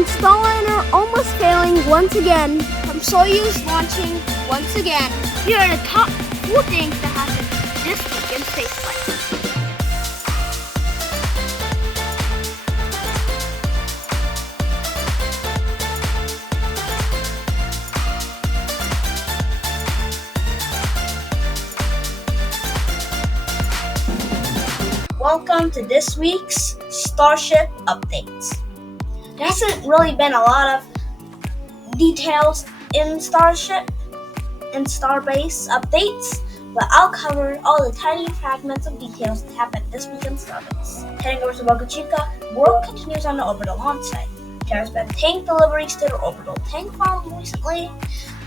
from Starliner almost failing once again, from Soyuz launching once again, here are the top 4 things that happened this week in spaceflight. Welcome to this week's Starship updates. There hasn't really been a lot of details in Starship and Starbase updates, but I'll cover all the tiny fragments of details that happened this week in Starbase. Heading over to Boca Chica, work continues on the orbital launch site. There has been tank deliveries to the orbital tank farm recently.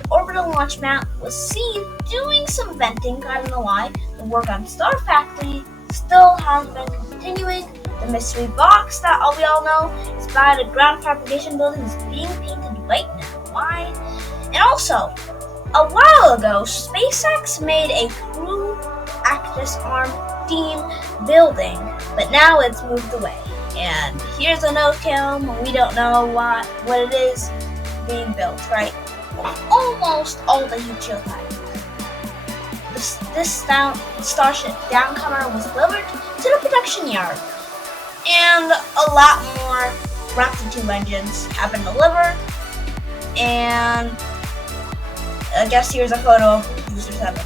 The orbital launch mount was seen doing some venting. I don't know why. The work on Star Factory still has been continuing. The mystery box that we all know is by the ground propagation building is being painted white now. Why? And also, a while ago, SpaceX made a crew actress arm theme building, but now it's moved away. And here's a note, Kim. We don't know what it is being built, right? Almost all the heat shield type. This Starship downcomer was delivered to the production yard, and a lot more Raptor 2 engines have been delivered. And I guess here's a photo of Booster 7.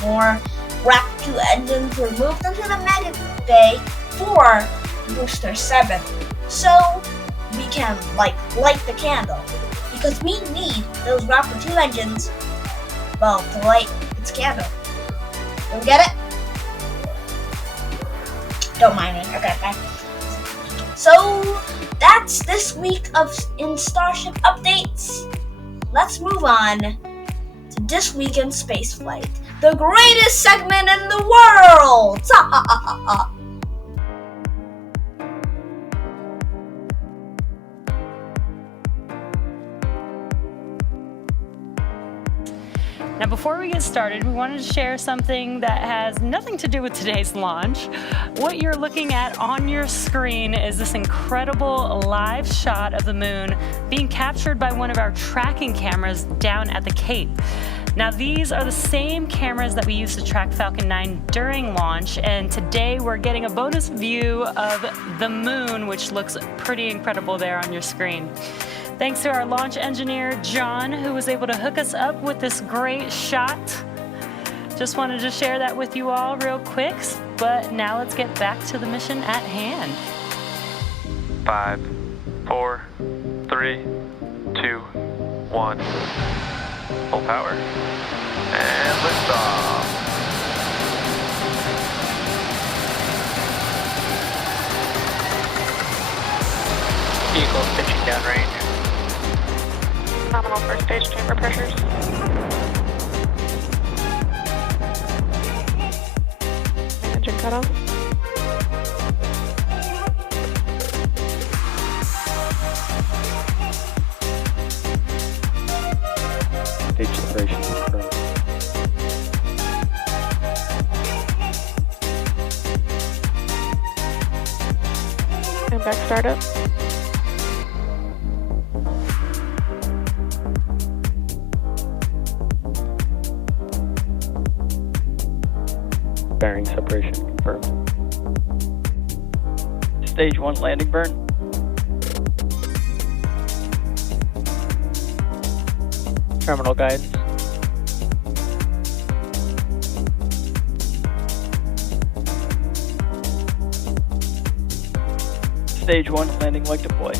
More Raptor 2 engines were moved into the Mega Bay for Booster 7, so we can light the candle, because we need those Raptor 2 engines, well, to light its candle. You get it? Don't mind me. Okay, bye. So that's this week in Starship updates. Let's move on to this week in spaceflight, the greatest segment in the world. Now, before we get started, we wanted to share something that has nothing to do with today's launch. What you're looking at on your screen is this incredible live shot of the moon being captured by one of our tracking cameras down at the Cape. Now, these are the same cameras that we used to track Falcon 9 during launch, and today we're getting a bonus view of the moon, which looks pretty incredible there on your screen. Thanks to our launch engineer, John, who was able to hook us up with this great shot. Just wanted to share that with you all real quick, but now let's get back to the mission at hand. 5, 4, 3, 2, 1. Full power. And liftoff. Vehicles pitching downrange. Nominal first stage chamber pressures. Engine cutoff. Stage separation confirmed. And back startup. Bearing separation confirmed. Stage 1 landing burn. Terminal guidance. Stage 1 landing leg deployed.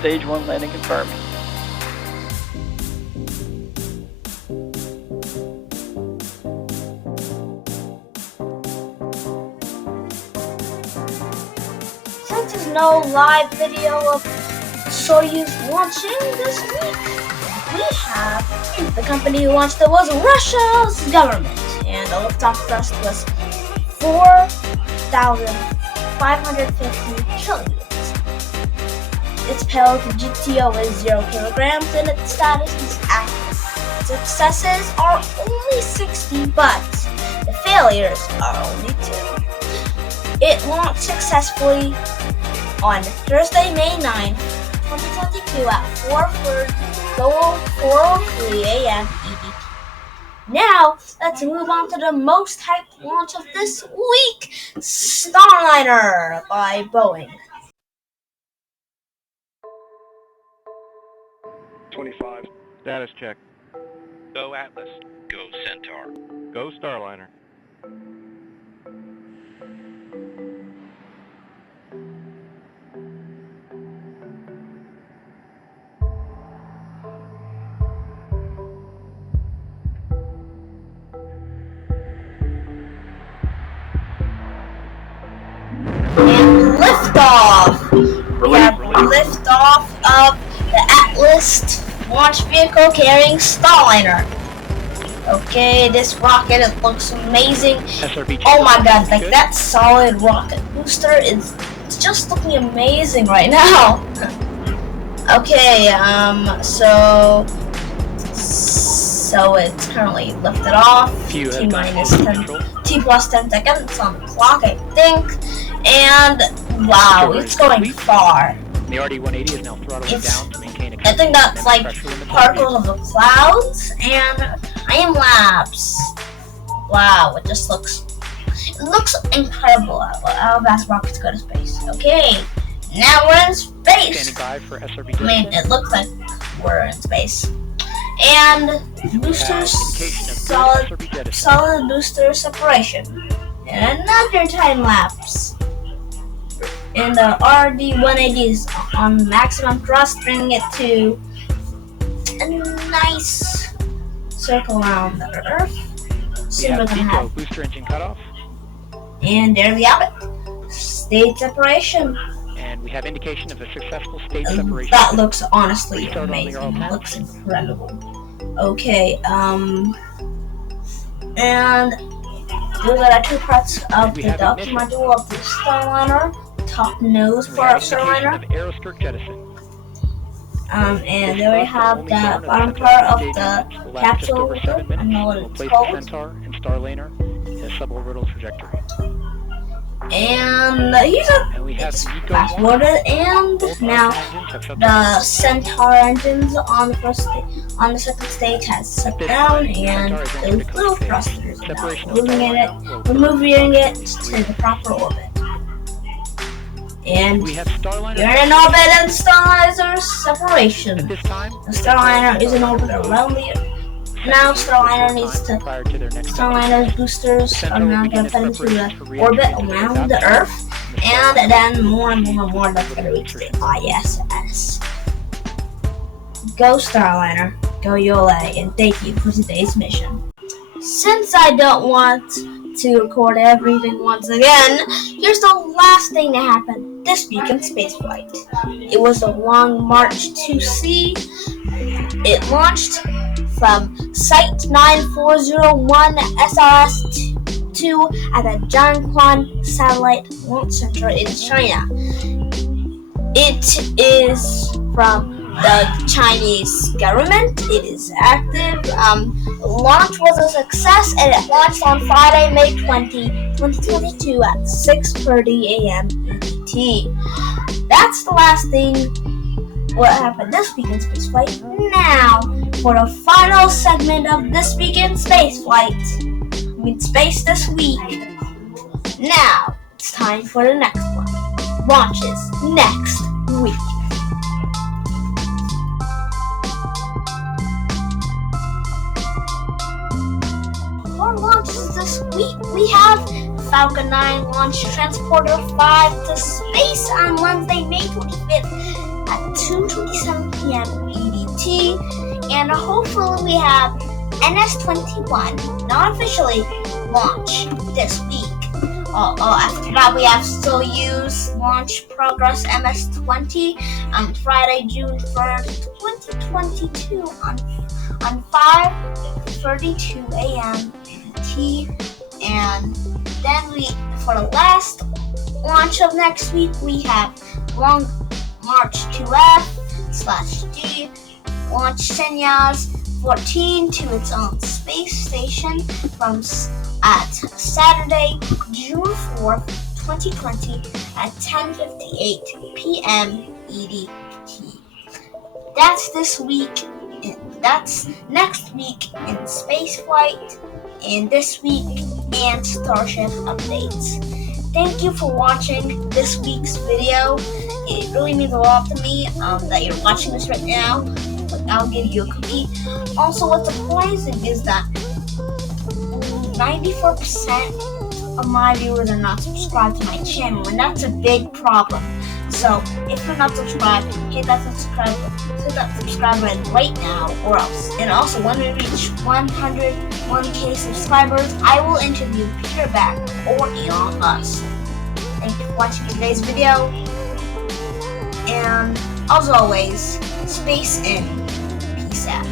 Stage 1 landing confirmed. Since there's no live video of Soyuz launching this week, we have the company who launched it was Russia's government, and the liftoff thrust was 4,550 kilonewtons. Its payload GTO is 0 kilograms and its status is active. Successes are only 60, but the failures are only 2. It launched successfully on Thursday, May 9, 2022 at 4:03 a.m. EDT. Now, let's move on to the most hyped launch of this week, Starliner by Boeing. 25. Status check. Go Atlas. Go Centaur. Go Starliner. And liftoff! We have liftoff of the Atlas launch vehicle carrying Starliner. Okay, this rocket, it looks amazing. Oh my god, like that solid rocket booster is just looking amazing right now. Okay, so it's currently lifted off. T plus 10 seconds on the clock, I think. And wow, it's going far. The RD-180 is now throttling down to maintain a I think that's like particles of the clouds and time lapse. Wow, it looks incredible how fast rockets go to space. Okay, now we're in space. Standing by for SRB. I mean, it looks like we're in space. And boosters, solid booster separation. And another time lapse. And the RD-180 is on maximum thrust, bringing it to a nice circle around the Earth. Soon we're gonna have booster engine cutoff. And there we have it. Stage separation. And we have indication of a successful stage separation. That looks honestly amazing. It looks incredible. Okay, and those are the two parts of the duct module of the Starliner. Top nose for our Starliner. And there we have the bottom part of the capsule. I don't know what it's called. Centaur and Starliner in a suborbital trajectory. And it's fast forwarded, and now the Centaur engines on the second stage has set down, and those little thrusters are now moving it to the proper orbit. And you're in orbit and Starliner separation. The Starliner is in orbit around the Earth. Now Starliner's boosters are now going to head into the orbit around the Earth, and then more and more that's going to reach the ISS. Go Starliner, go Yole, and thank you for today's mission. Since I don't want to record everything once again, here's the last thing that happened this week in spaceflight. It was a long March to sea. It launched from Site 9401 SRS-2 at the Jiangquan Satellite Launch Center in China. It is from the Chinese government. It is active. Launch was a success, and it launched on Friday, May 20, 2022 at 6:30 a.m. EDT. That's the last thing what happened this week in spaceflight. Now, for the final segment of This Week in Spaceflight. Space this week. Now, it's time for the next one. Launches next week. For launches this week, we have Falcon 9 Launch Transporter 5 to space on Wednesday, May 25th at 2:27 p.m. EDT. And hopefully we have NS-21 not officially launch this week. After that we have Soyuz launch progress MS-20 on Friday, June 1st, 2022 on 5:32 a.m. EDT. And then for the last launch of next week, we have Long March 2F/D launched Soyuz 14 to its own space station at Saturday, June 4th, 2020 at 10:58 p.m. EDT. That's next week in spaceflight, and this week and Starship updates. Thank you for watching this week's video. It really means a lot to me that you're watching this right now. But I'll give you a cookie. Also, what's surprising is that 94% of my viewers are not subscribed to my channel, and that's a big problem. So, if you're not subscribed, hit that subscribe button right now, or else. And also, when we reach 101k subscribers, I will interview Peter Beck or Elon Musk. Thank you for watching today's video, and as always, space in, peace out.